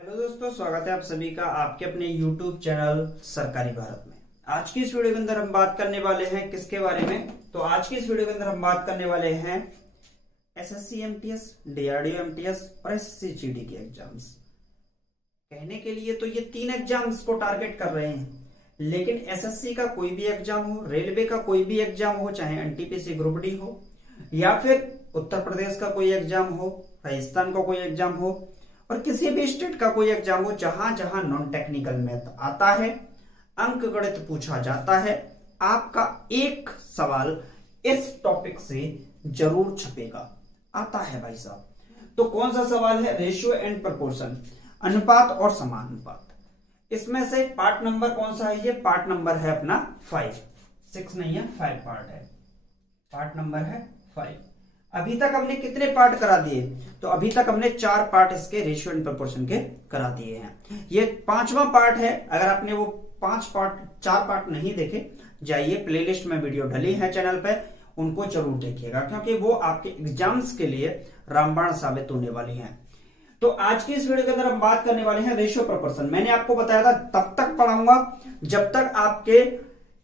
Hello दोस्तों, स्वागत है आप सभी का आपके अपने YouTube चैनल सरकारी भारत में। आज की इस वीडियो के अंदर हम बात करने वाले हैं किसके बारे में। तो आज की इस वीडियो के अंदर हम बात करने वाले हैं एसएससी एमटीएस, डीआरडीओ एमटीएस और एसएससी जीडी के एग्जाम्स। कहने के लिए तो ये 3 एग्जाम्स को टारगेट कर रहे हैं, लेकिन एसएससी का कोई भी एग्जाम हो, रेलवे का कोई भी एग्जाम हो, चाहे एनटीपीसी ग्रुप डी हो या फिर उत्तर प्रदेश का कोई एग्जाम हो, राजस्थान का कोई एग्जाम हो और किसी भी स्टेट का कोई एग्जाम हो, जहां जहां नॉन टेक्निकल मैथ आता है, अंक गणित पूछा जाता है, आपका एक सवाल इस टॉपिक से जरूर छपेगा। आता है भाई साहब। तो कौन सा सवाल है? रेशियो एंड प्रोपोर्शन, अनुपात और समानुपात। इसमें से पार्ट नंबर कौन सा है? ये पार्ट नंबर है अपना 5, 6 नहीं है, 5 पार्ट है। पार्ट नंबर है 5। अभी तक हमने कितने पार्ट करा दिए? तो अभी तक हमने 4 पार्ट इसके रेशियो एंड प्रोपोर्शन के करा दिए हैं। ये 5वां पार्ट है। अगर आपने वो 4 पार्ट नहीं देखे, जाइए प्लेलिस्ट में वीडियो डली है चैनल पे, उनको जरूर देखिएगा, क्योंकि वो आपके एग्जाम्स के लिए रामबाण साबित होने वाली हैं। तो आज की इस वीडियो के अंदर हम बात करने वाले हैं रेशियो प्रोपोर्शन। मैंने आपको बताया था तब तक पढ़ाऊंगा जब तक आपके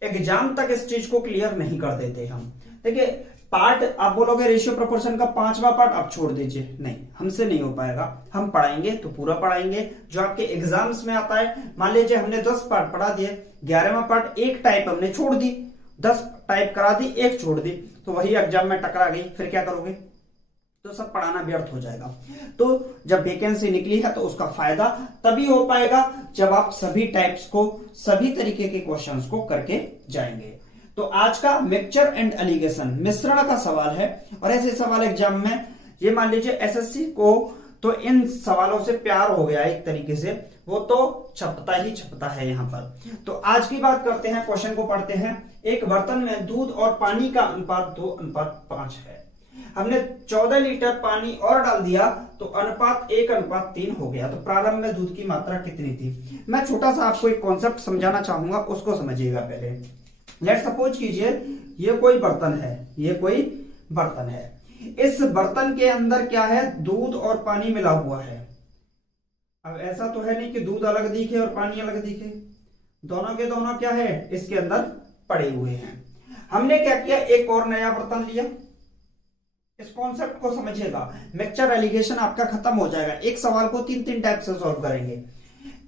एग्जाम तक इस चीज को क्लियर नहीं कर देते हम। देखिए, पार्ट आप बोलोगे रेशियो प्रोपोर्शन का 5वां पार्ट आप छोड़ दीजिए, नहीं, हमसे नहीं हो पाएगा। हम पढ़ाएंगे तो पूरा पढ़ाएंगे जो आपके एग्जाम्स में आता है। मान लीजिए हमने 10 पार्ट पढ़ा दिए, 11वां पार्ट एक टाइप हमने छोड़ दी, 10 टाइप करा दी, एक छोड़ दी, तो वही एग्जाम में टकरा गई, फिर क्या करोगे? तो सब पढ़ाना व्यर्थ हो जाएगा। तो जब वैकेंसी निकली है तो उसका फायदा तभी हो पाएगा जब आप सभी टाइप्स को, सभी तरीके के क्वेश्चंस को करके जाएंगे। तो आज का मिक्सचर एंड एलिगेशन, मिश्रण का सवाल है। और ऐसे सवाल एग्जाम में, ये मान लीजिए एसएससी को तो इन सवालों से प्यार हो गया एक तरीके से, वो तो छपता ही छपता है यहां पर। तो आज की बात करते हैं, क्वेश्चन को पढ़ते हैं। एक बर्तन में दूध और पानी का अनुपात 2:5 है। हमने 14 लीटर पानी और डाल दिया तो अनुपात 1:3 हो गया। तो प्रारंभ में दूध की मात्रा कितनी थी? मैं छोटा सा आपको एक कॉन्सेप्ट समझाना चाहूंगा, उसको समझिएगा पहले। लेट सपोज कीजिए ये कोई बर्तन है, ये कोई बर्तन है। इस बर्तन के अंदर क्या है? दूध और पानी मिला हुआ है। अब ऐसा तो है नहीं कि दूध अलग दिखे और पानी अलग दिखे, दोनों के दोनों क्या है? इसके अंदर पड़े हुए हैं। हमने क्या किया? एक और नया बर्तन लिया। इस कॉन्सेप्ट को समझिएगा, मिक्सचर एलिगेशन आपका खत्म हो जाएगा। एक सवाल को 3 टाइप से सॉल्व करेंगे।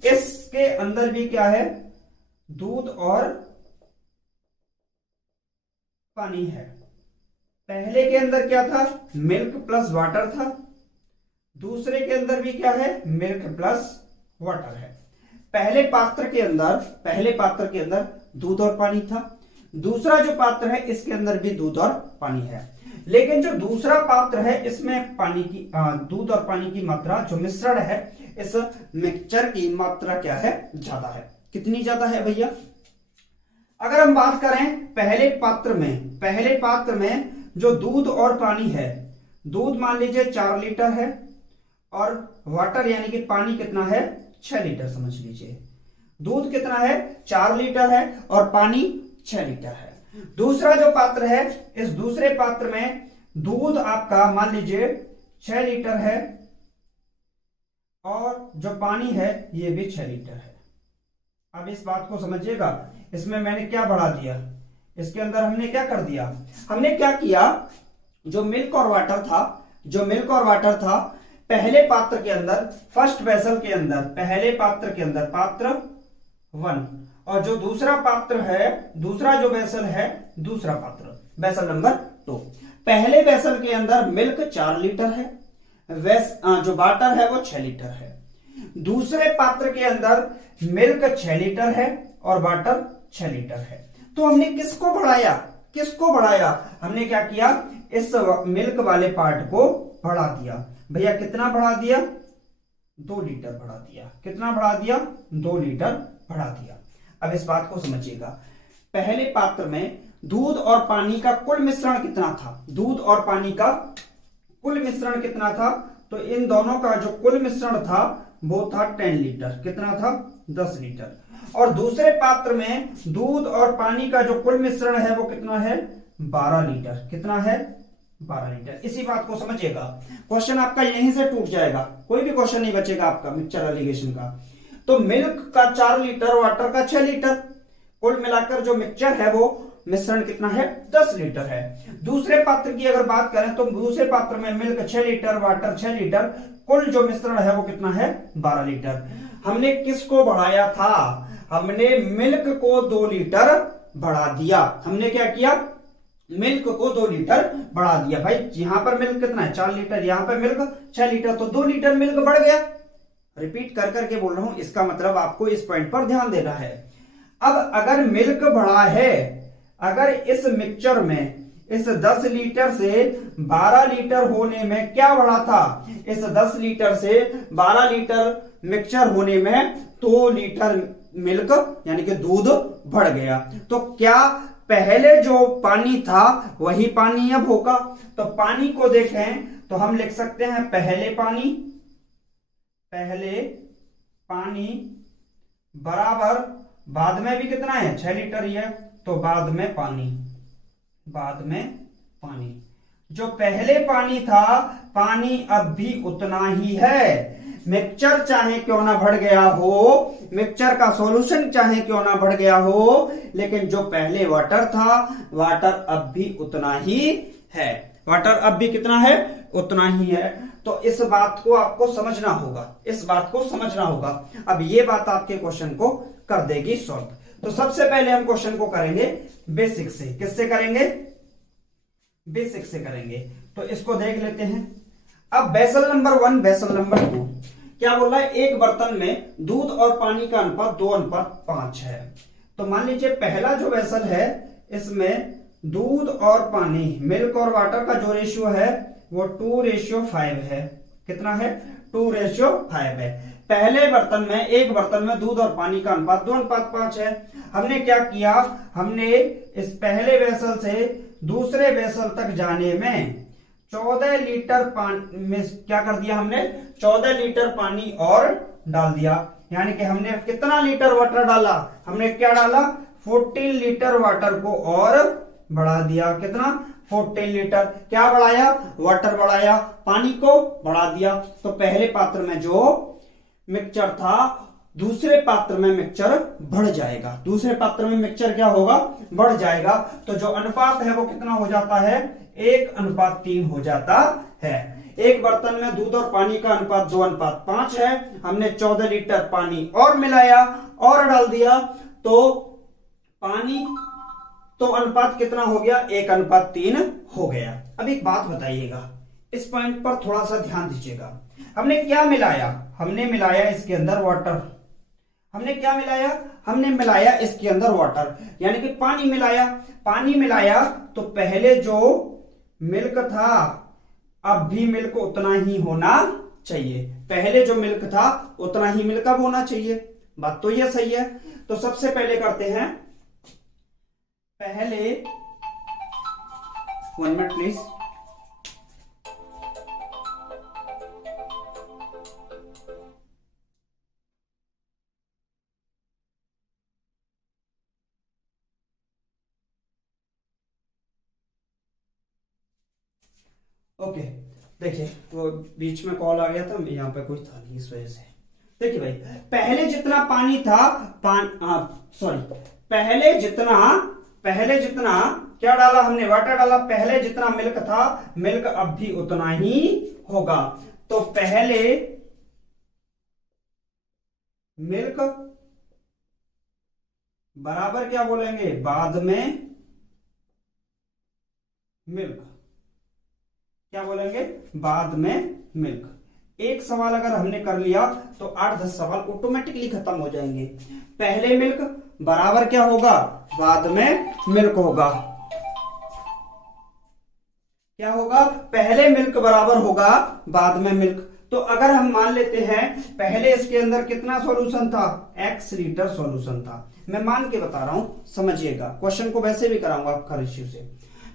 इसके अंदर भी क्या है? दूध और पानी है। पहले के अंदर क्या था? मिल्क प्लस वाटर था। दूसरे के अंदर भी क्या है? मिल्क प्लस वाटर है। पहले पात्र के अंदर दूध और पानी था। दूसरा जो पात्र है इसके अंदर भी दूध और पानी है। लेकिन जो दूसरा पात्र है इसमें पानी की दूध और पानी की मात्रा, जो मिश्रण है, इस मिक्सचर की मात्रा क्या है? ज्यादा है। कितनी ज्यादा है भैया? अगर हम बात करें पहले पात्र में जो दूध और पानी है, दूध मान लीजिए 4 लीटर है और वाटर यानी कि पानी कितना है? 6 लीटर समझ लीजिए। दूध कितना है? 4 लीटर है और पानी 6 लीटर है। दूसरा जो पात्र है, इस दूसरे पात्र में दूध आपका मान लीजिए 6 लीटर है और जो पानी है ये भी 6 लीटर है। अब इस बात को समझिएगा, इसमें मैंने क्या बढ़ा दिया? इसके अंदर हमने क्या कर दिया? हमने क्या किया? जो मिल्क और वाटर था पहले पात्र के अंदर, फर्स्ट वेसल के अंदर, पहले पात्र के अंदर, पात्र 1, और जो दूसरा पात्र है, दूसरा जो वेसल है, दूसरा पात्र वेसल नंबर 2। पहले वेसल के अंदर मिल्क 4 लीटर है, जो वाटर है वो 6 लीटर है। दूसरे पात्र के अंदर मिल्क 6 लीटर है और वाटर 6 लीटर है। तो हमने किसको बढ़ाया? हमने क्या किया? इस मिल्क वाले पार्ट को बढ़ा दिया। भैया कितना बढ़ा दिया? 2 लीटर बढ़ा दिया। कितना बढ़ा दिया? 2 लीटर बढ़ा दिया। अब इस बात को समझिएगा, पहले पात्र में दूध और पानी का कुल मिश्रण कितना था? दूध और पानी का कुल मिश्रण कितना था? तो इन दोनों का जो कुल मिश्रण था वो था 10 लीटर। कितना था? 10 लीटर। और दूसरे पात्र में दूध और पानी का जो कुल मिश्रण है वो कितना है? 12 लीटर। कितना है? 12 लीटर। इसी बात को समझिएगा, क्वेश्चन आपका यहीं से टूट जाएगा, कोई भी क्वेश्चन नहीं बचेगा आपका मिक्सचर एलिगेशन का। तो मिल्क का 4 लीटर, वाटर का 6 लीटर, कुल मिलाकर जो मिक्सचर है वो मिश्रण कितना है 10 लीटर है। दूसरे पात्र की अगर बात करें तो दूसरे पात्र में मिल्क 6 लीटर, वाटर 6 लीटर, कुल जो मिश्रण है वो कितना है 12 लीटर। हमने किसको बढ़ाया था, हमने मिल्क को 2 लीटर बढ़ा दिया। हमने क्या किया, मिल्क को 2 लीटर बढ़ा दिया। भाई यहां पर मिल्क कितना है 4 लीटर, यहां पर मिल्क 6 लीटर, तो 2 लीटर मिल्क बढ़ गया। रिपीट कर करके बोल रहा हूं, इसका मतलब आपको इस पॉइंट पर ध्यान देना है। अब अगर मिल्क बढ़ा है, अगर इस मिक्सचर में इस 10 लीटर से 12 लीटर होने में क्या बढ़ा था, इस 10 लीटर से 12 लीटर मिक्सचर होने में 2 लीटर मिल्क यानी कि दूध बढ़ गया। तो क्या पहले जो पानी था वही पानी अब होगा? तो पानी को देखें तो हम लिख सकते हैं पहले पानी बराबर बाद में भी कितना है 6 लीटर ही है, तो बाद में पानी जो पहले पानी था, पानी अब भी उतना ही है। मिक्सचर चाहे क्यों ना बढ़ गया हो, मिक्सचर का सॉल्यूशन चाहे क्यों ना बढ़ गया हो, लेकिन जो पहले वाटर था, वाटर अब भी उतना ही है। वाटर अब भी कितना है उतना ही है। तो इस बात को आपको समझना होगा, अब ये बात आपके क्वेश्चन को कर देगी सॉल्व। तो सबसे पहले हम क्वेश्चन को करेंगे बेसिक से। किससे करेंगे? बेसिक से करेंगे। तो इसको देख लेते हैं। अब बेसल नंबर 1, बेसल नंबर 2 क्या बोल रहा है, एक बर्तन में दूध और पानी का अनुपात 2:5 है। तो मान लीजिए पहला जो बेसल है इसमें दूध और पानी, मिल्क और वाटर का जो रेशियो है वो 2:5 है। कितना है 2:5 है। पहले बर्तन में, एक बर्तन में दूध और पानी का अनुपात 2:5 है। हमने क्या किया, हमने इस पहले वेसल से दूसरे वेसल तक जाने में 14 लीटर पानी में क्या कर दिया, हमने 14 लीटर पानी और डाल दिया। यानी कि हमने कितना लीटर वाटर डाला, हमने क्या डाला 14 लीटर वाटर को और बढ़ा दिया। कितना 14 लीटर। क्या बढ़ाया, वाटर बढ़ाया, पानी को बढ़ा दिया। तो पहले पात्र में जो मिक्सचर था दूसरे पात्र में मिक्सचर बढ़ जाएगा, दूसरे पात्र में मिक्सचर क्या होगा बढ़ जाएगा। तो जो अनुपात है वो कितना हो जाता है 1:3 हो जाता है। एक बर्तन में दूध और पानी का अनुपात 2:5 है। हमने 14 लीटर पानी और मिलाया और डाल दिया, तो पानी तो अनुपात कितना हो गया 1:3 हो गया। अब एक बात बताइएगा, इस पॉइंट पर थोड़ा सा ध्यान दीजिएगा। हमने क्या मिलाया, हमने मिलाया इसके अंदर वाटर। हमने क्या मिलाया, हमने मिलाया इसके अंदर वाटर, यानी कि पानी मिलाया। पानी मिलाया तो पहले जो मिल्क था अब भी मिल्क उतना ही होना चाहिए। पहले जो मिल्क था उतना ही मिल्क अब होना चाहिए। बात तो ये सही है। तो सबसे पहले करते हैं, पहले 1 मिनट प्लीज। ओके देखिए, वो बीच में कॉल आ गया था, यहाँ पे कोई था नहीं इस वजह से। देखिए भाई, पहले जितना पानी था पहले जितना क्या डाला हमने, वाटर डाला। पहले जितना मिल्क था, मिल्क अब भी उतना ही होगा। तो पहले मिल्क बराबर क्या बोलेंगे, बाद में मिल्क। क्या बोलेंगे, बाद में मिल्क। एक सवाल अगर हमने कर लिया तो 8-10 सवाल ऑटोमेटिकली खत्म हो जाएंगे। पहले मिल्क बराबर क्या होगा, बाद में मिल्क होगा। क्या होगा, पहले मिल्क बराबर होगा बाद में मिल्क। तो अगर हम मान लेते हैं पहले इसके अंदर कितना सॉल्यूशन था, x लीटर सॉल्यूशन था। मैं मान के बता रहा हूं, समझिएगा। क्वेश्चन को वैसे भी कराऊंगा आपका रेशियो से।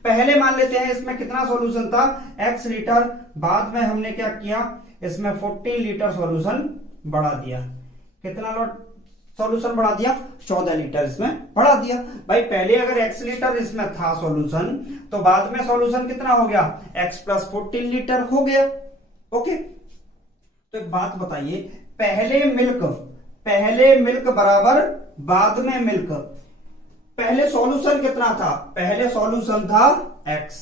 पहले मान लेते हैं इसमें कितना सॉल्यूशन था, x लीटर। बाद में हमने क्या किया, इसमें 14 लीटर सॉल्यूशन बढ़ा दिया। कितना लॉट सॉल्यूशन बढ़ा दिया, 14 लीटर इसमें बढ़ा दिया। भाई पहले अगर x लीटर इसमें था सॉल्यूशन, तो बाद में सॉल्यूशन कितना हो गया, x प्लस 14 लीटर हो गया। ओके, तो एक बात बताइए, पहले मिल्क बराबर बाद में मिल्क, पहले सॉल्यूशन कितना था, पहले सॉल्यूशन था x,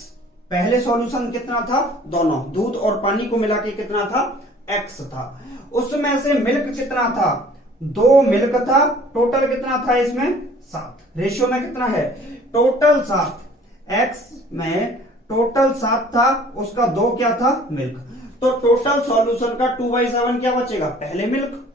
पहले सॉल्यूशन कितना था, दोनों दूध और पानी को मिला के कितना था, x था। उसमें से मिल्क कितना था, 2 मिल्क था, टोटल कितना था इसमें 7, रेशियो में कितना है, टोटल 7, x में टोटल 7 था, उसका 2 क्या था, मिल्क। तो टोटल सॉल्यूशन का 2/7 क्या बचेगा, पहले मिल्क।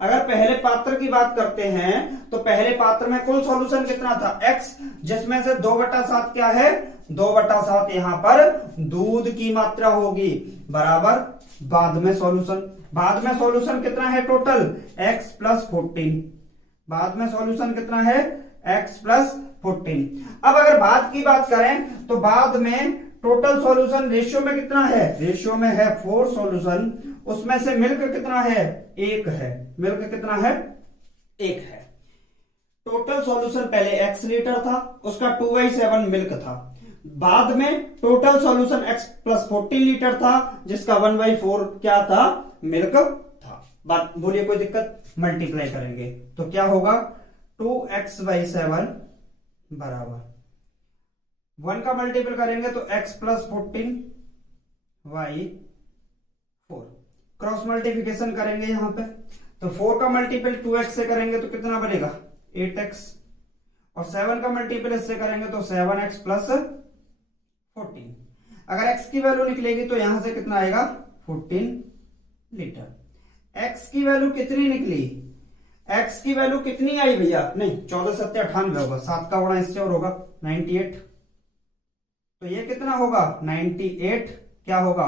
अगर पहले पात्र की बात करते हैं तो पहले पात्र में कुल सॉल्यूशन कितना था, x, जिसमें से 2/7 क्या है, 2/7 यहां पर दूध की मात्रा होगी, बराबर बाद में सॉल्यूशन। बाद में सॉल्यूशन कितना है टोटल, x प्लस 14, बाद में सॉल्यूशन कितना है, x प्लस 14। अब अगर बाद की बात करें तो बाद में टोटल सॉल्यूशन रेशियो में कितना है, रेशियो में है 4 सॉल्यूशन, उसमें से मिल्क कितना है, 1 है, मिल्क कितना है, 1 है। टोटल सॉल्यूशन पहले x लीटर था, उसका 2/7 मिल्क था। बाद में total solution x plus 14 litre था, जिसका 1/4 क्या था, मिल्क था। बात बोलिए, कोई दिक्कत, मल्टीप्लाई करेंगे तो क्या होगा, 2x/7 बराबर 1 का मल्टीपल करेंगे तो x प्लस 14/4, क्रॉस मल्टीप्लिकेशन करेंगे यहां पे, तो 4 का मल्टीपल 2x से करेंगे तो कितना बनेगा, 8x, और 7 का मल्टीपल इससे करेंगे तो 7x प्लस 14। अगर x की वैल्यू निकलेगी तो यहां से कितना आएगा, 14 लीटर। x की वैल्यू कितनी निकली, x की वैल्यू कितनी आई भैया, नहीं 14 7 98 होगा, 7 का गुणा इससे और होगा 98, तो ये कितना होगा 98, क्या होगा,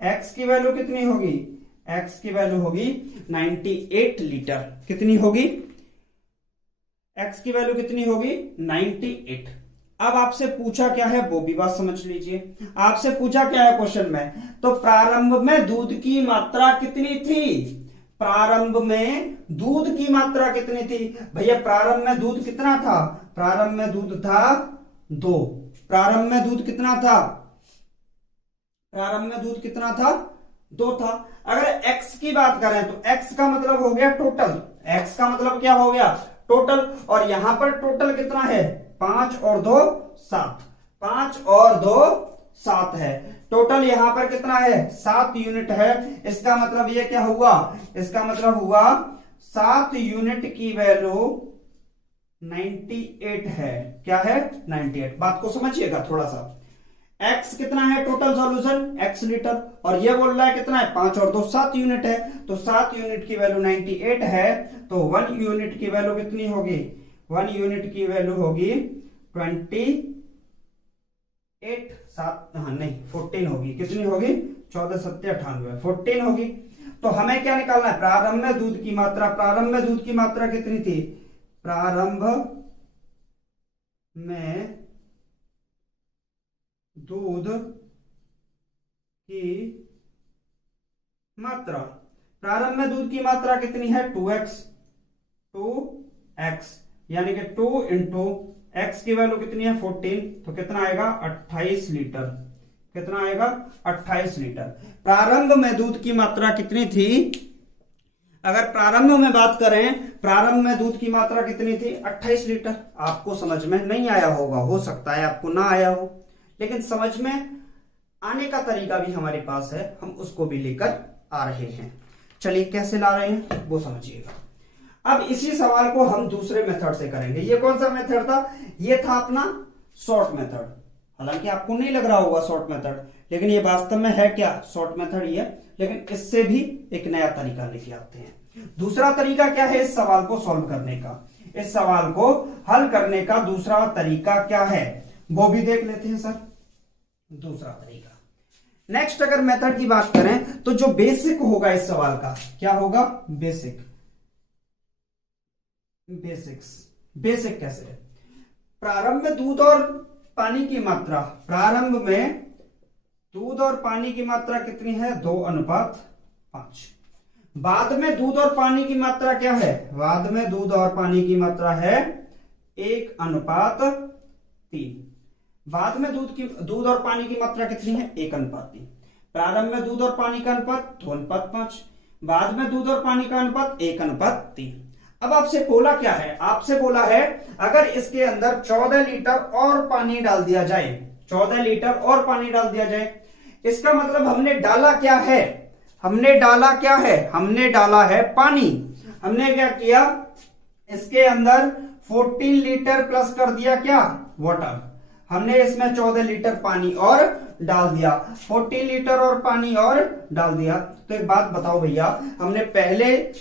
x की वैल्यू कितनी होगी, x की वैल्यू होगी 98 लीटर, कितनी होगी, x की वैल्यू कितनी होगी 98। अब आपसे पूछा क्या है, वो भी बात समझ लीजिए, आपसे पूछा क्या है क्वेश्चन में, तो प्रारंभ में दूध की मात्रा कितनी थी, प्रारंभ में दूध की मात्रा कितनी थी, भैया प्रारंभ में दूध कितना था, प्रारंभ में दूध था 2, प्रारंभ में दूध कितना था, प्रारंभ में दूध कितना था, 2 था। अगर x की बात करें तो x का मतलब हो गया टोटल, x का मतलब क्या हो गया, टोटल, और यहां पर टोटल कितना है, 5 और 2 7, 5 और 2 7 है, टोटल यहां पर कितना है, 7 यूनिट है। इसका मतलब ये क्या हुआ, इसका मतलब हुआ 7 यूनिट की वैल्यू 98 है, क्या है 98। बात को समझिएगा थोड़ा सा, x कितना है टोटल सॉल्यूशन, x लीटर, और ये बोल रहा है कितना है, 5 और 2 7 यूनिट है, तो 7 यूनिट की वैल्यू 98 है, तो 1 यूनिट की वैल्यू कितनी होगी, 1 यूनिट की वैल्यू होगी 28, 7 हाँ नहीं 14 होगी, कितनी होगी, 14 7 98, 14 होगी। तो हमें क्या निकालना है, प्रारंभ में दूध की मात्रा, प्रारंभ में दूध की मात्रा कितनी थी, प्रारंभ में दूध की मात्रा, प्रारंभ में दूध की मात्रा कितनी है, 2x, यानी कि 2 इंटू x की वैल्यू कितनी है 14, तो कितना आएगा 28 लीटर, कितना आएगा 28 लीटर। प्रारंभ में दूध की मात्रा कितनी थी, अगर प्रारंभ में बात करें, प्रारंभ में दूध की मात्रा कितनी थी 28 लीटर। आपको समझ में नहीं आया होगा, हो सकता है आपको ना आया हो, लेकिन समझ में आने का तरीका भी हमारे पास है, हम उसको भी लेकर आ रहे हैं। चलिए कैसे ला रहे हैं वो समझिएगा। अब इसी सवाल को हम दूसरे मेथड से करेंगे। ये कौन सा मेथड था, ये था अपना शॉर्ट मेथड। हालांकि आपको नहीं लग रहा होगा शॉर्ट मेथड, लेकिन ये वास्तव में है क्या, शॉर्ट मेथड ही है, लेकिन इससे भी एक नया तरीका लेके आते हैं। दूसरा तरीका क्या है इस सवाल को सॉल्व करने का, इस सवाल को हल करने का दूसरा तरीका क्या है वो भी देख लेते हैं सर। दूसरा तरीका, नेक्स्ट अगर मेथड की बात करें तो जो बेसिक होगा इस सवाल का, क्या होगा, बेसिक। बेसिक कैसे, प्रारंभ में दूध और पानी की मात्रा, प्रारंभ में दूध और पानी की मात्रा कितनी है 2:5। बाद में दूध और पानी की मात्रा क्या है, बाद में दूध और पानी की मात्रा है 1:3। बाद में दूध और पानी की मात्रा कितनी है, 1:3। प्रारंभ में दूध और पानी का अनुपात 2:5। बाद में दूध और पानी का अनुपात 1:3। अब आपसे बोला क्या है, आपसे बोला है अगर इसके अंदर 14 लीटर और पानी डाल दिया जाए, 14 लीटर और पानी डाल दिया जाए, इसका मतलब हमने डाला क्या है, हमने डाला क्या है, हमने डाला है पानी। हमने क्या किया, इसके अंदर 14 लीटर प्लस कर दिया क्या, वाटर। हमने इसमें 14 लीटर पानी और डाल दिया, 14 लीटर और पानी और डाल दिया। तो एक बात बताओ भैया, हमने पहले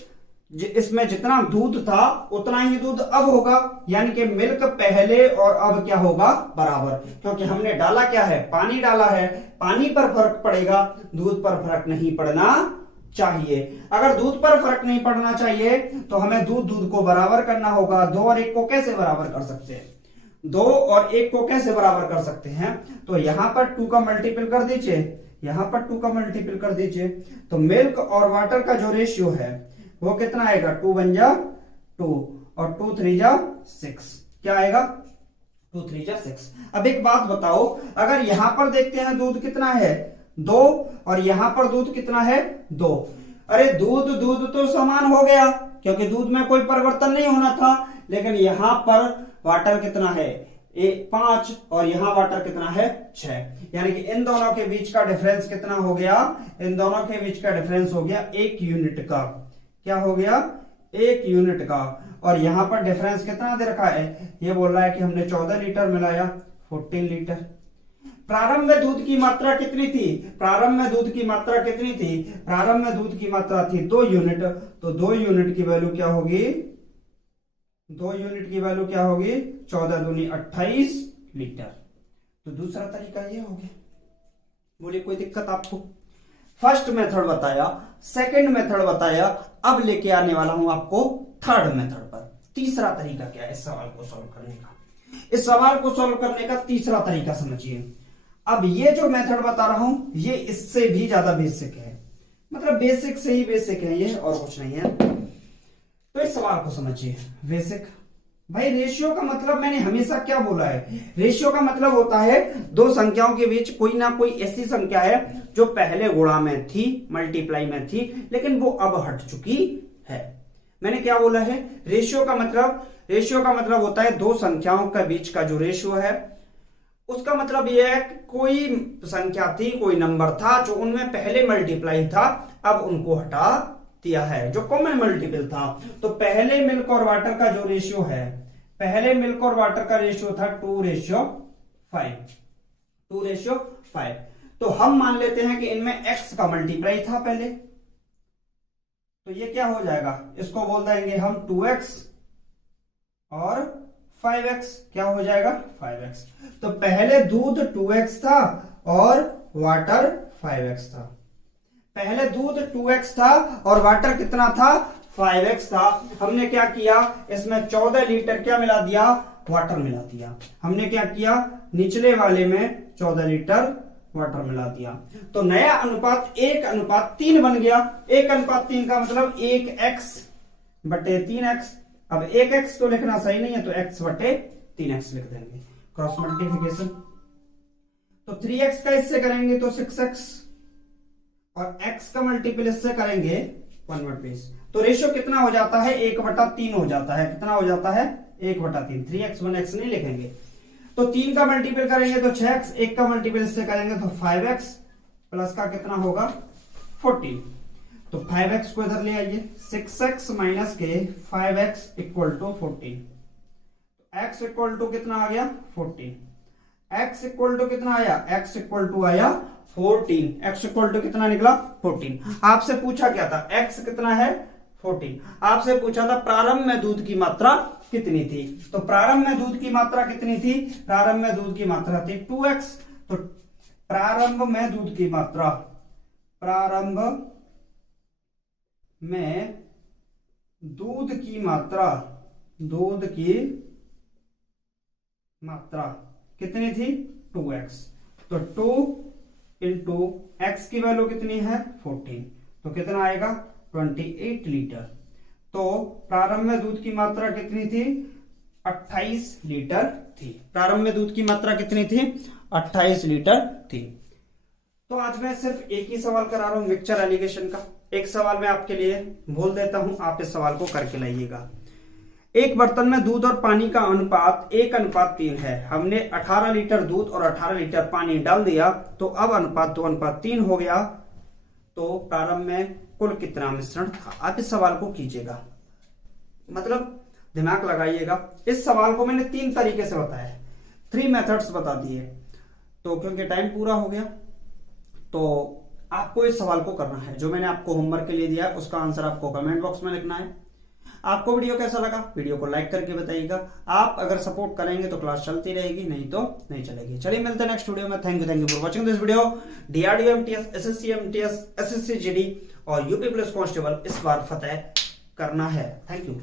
इसमें जितना दूध था उतना ही दूध अब होगा, यानी कि मिल्क पहले और अब क्या होगा, बराबर, क्योंकि हमने डाला क्या है, पानी डाला है। पानी पर फर्क पड़ेगा, दूध पर फर्क नहीं पड़ना चाहिए। अगर दूध पर फर्क नहीं पड़ना चाहिए तो हमें दूध को बराबर करना होगा। 2 और 1 को कैसे बराबर कर सकते हैं, 2 और 1 को कैसे बराबर कर सकते हैं, तो यहां पर 2 का मल्टीपल कर दीजिए, यहां पर 2 का मल्टीपल कर दीजिए, तो मिल्क और वाटर का जो रेशियो है वो कितना आएगा, 2 बन जा 2 और 2 3 जा 6, क्या आएगा, 2 3 जा 6। अब एक बात बताओ, अगर यहां पर देखते हैं दूध कितना है 2 और यहां पर दूध कितना है 2, अरे दूध तो समान हो गया क्योंकि दूध में कोई परिवर्तन नहीं होना था, लेकिन यहां पर वाटर कितना है 5 और यहां वाटर कितना है 6, यानी कि इन दोनों के बीच का डिफरेंस कितना हो गया, इन दोनों के बीच का डिफरेंस हो गया 1 यूनिट का, क्या हो गया 1 यूनिट का। और यहां पर डिफरेंस कितना दे रखा है, ये बोल रहा है कि हमने 14 लीटर मिलाया 14 लीटर। प्रारंभ में दूध की मात्रा कितनी थी, प्रारंभ में दूध की मात्रा कितनी थी, प्रारंभ में दूध की मात्रा थी 2 यूनिट, तो 2 यूनिट की वैल्यू क्या होगी, 2 यूनिट की वैल्यू क्या होगी, 14 दूनी 28 लीटर। तो दूसरा तरीका ये हो गया। बोलिए कोई दिक्कत आपको। फर्स्ट मेथड बताया, सेकंड मेथड बताया, अब लेके आने वाला हूं आपको थर्ड मेथड पर। तीसरा तरीका क्या है इस सवाल को सॉल्व करने का, इस सवाल को सॉल्व करने का तीसरा तरीका समझिए। अब ये जो मेथड बता रहा हूं ये इससे भी ज्यादा बेसिक है, मतलब बेसिक से ही बेसिक है ये, और कुछ नहीं है। तो इस सवाल को समझिए। बेसिक भाई, रेशियो का मतलब मैंने हमेशा क्या बोला है, रेशियो का मतलब होता है दो संख्याओं के बीच कोई ना कोई ऐसी संख्या है जो पहले गुणा में थी, मल्टीप्लाई में थी, लेकिन वो अब हट चुकी है। मैंने क्या बोला है, रेशियो का मतलब होता है दो संख्याओं के बीच का जो रेशियो है, उसका मतलब यह है कोई संख्या थी, कोई नंबर था जो उनमें पहले मल्टीप्लाई था, अब उनको हटा दिया है, जो कॉमन मल्टीपल था। तो पहले मिल्क और वाटर का जो रेशियो है, पहले मिल्क और वाटर का रेशियो था 2:5, 2:5। तो हम मान लेते हैं कि इनमें x का मल्टीप्लाई था पहले, तो ये क्या हो जाएगा, इसको बोल देंगे हम 2x और 5x, क्या हो जाएगा 5x। तो पहले दूध 2x था और वाटर 5x था, पहले दूध 2x था और वाटर कितना था 5x था। हमने क्या किया, इसमें 14 लीटर क्या मिला दिया, वाटर मिला दिया। हमने क्या किया, निचले वाले में 14 लीटर वाटर मिला दिया, तो नया अनुपात 1:3 बन गया। 1:3 का मतलब 1x/3x। अब 1x तो लिखना सही नहीं है तो x/3x लिख देंगे, क्रॉस मल्टीप्लिकेशन। तो 3x का इससे करेंगे तो 6x, और x का मल्टीपल इससे करेंगे 1/20। तो रेशियो कितना हो जाता है, 1/3 हो जाता है। कितना हो जाता है, 1/3। 3x 1x नहीं लिखेंगे, तो 3 का मल्टीपल करेंगे तो 6x, 1 का मल्टीपल इससे करेंगे तो 5x, प्लस का कितना होगा 14। तो 5x को इधर ले आइए, 6x माइनस के 5x equal to 14। x equal to कितना आ गया 14। x इक्वल टू कितना आया, x इक्वल टू आया 14। x इक्वल टू कितना निकला 14। आपसे पूछा क्या था, x कितना है 14। आपसे पूछा था प्रारंभ में दूध की मात्रा कितनी थी, तो प्रारंभ में दूध की मात्रा कितनी थी, प्रारंभ में दूध की मात्रा थी 2x। तो प्रारंभ में दूध की मात्रा, प्रारंभ में दूध की मात्रा, दूध की मात्रा कितनी थी 2x। तो 2 इंटू x की वैल्यू कितनी है 14, तो कितना आएगा 28 लीटर। तो प्रारंभ में दूध की मात्रा कितनी थी? 28 लीटर थी। प्रारंभ में दूध की मात्रा कितनी थी? 28 लीटर थी। तो आज मैं सिर्फ एक ही सवाल करा रहा हूं मिक्सचर एलिगेशन का। एक सवाल मैं आपके लिए बोल देता हूं, आप इस सवाल को करके लाइएगा। एक बर्तन में दूध और पानी का अनुपात 1:3 है। हमने 18 लीटर दूध और 18 लीटर पानी डाल दिया, तो अब अनुपात 2:3 हो गया। तो प्रारंभ में कुल कितना मिश्रण था? आप इस सवाल को कीजिएगा, मतलब दिमाग लगाइएगा। इस सवाल को मैंने 3 तरीके से बताया, 3 मेथड्स बता दिए। तो क्योंकि टाइम पूरा हो गया, तो आपको इस सवाल को करना है। जो मैंने आपको होमवर्क के लिए दिया है उसका आंसर आपको कमेंट बॉक्स में लिखना है। आपको वीडियो कैसा लगा? वीडियो को लाइक करके बताइएगा। आप अगर सपोर्ट करेंगे तो क्लास चलती रहेगी, नहीं तो नहीं चलेगी। चलिए मिलते हैं नेक्स्ट वीडियो में। Thank you for watching this video. DRDO MTS, SSC MTS, SSC GD और यूपी पुलिस कांस्टेबल इस बार फतेह करना है। Thank you.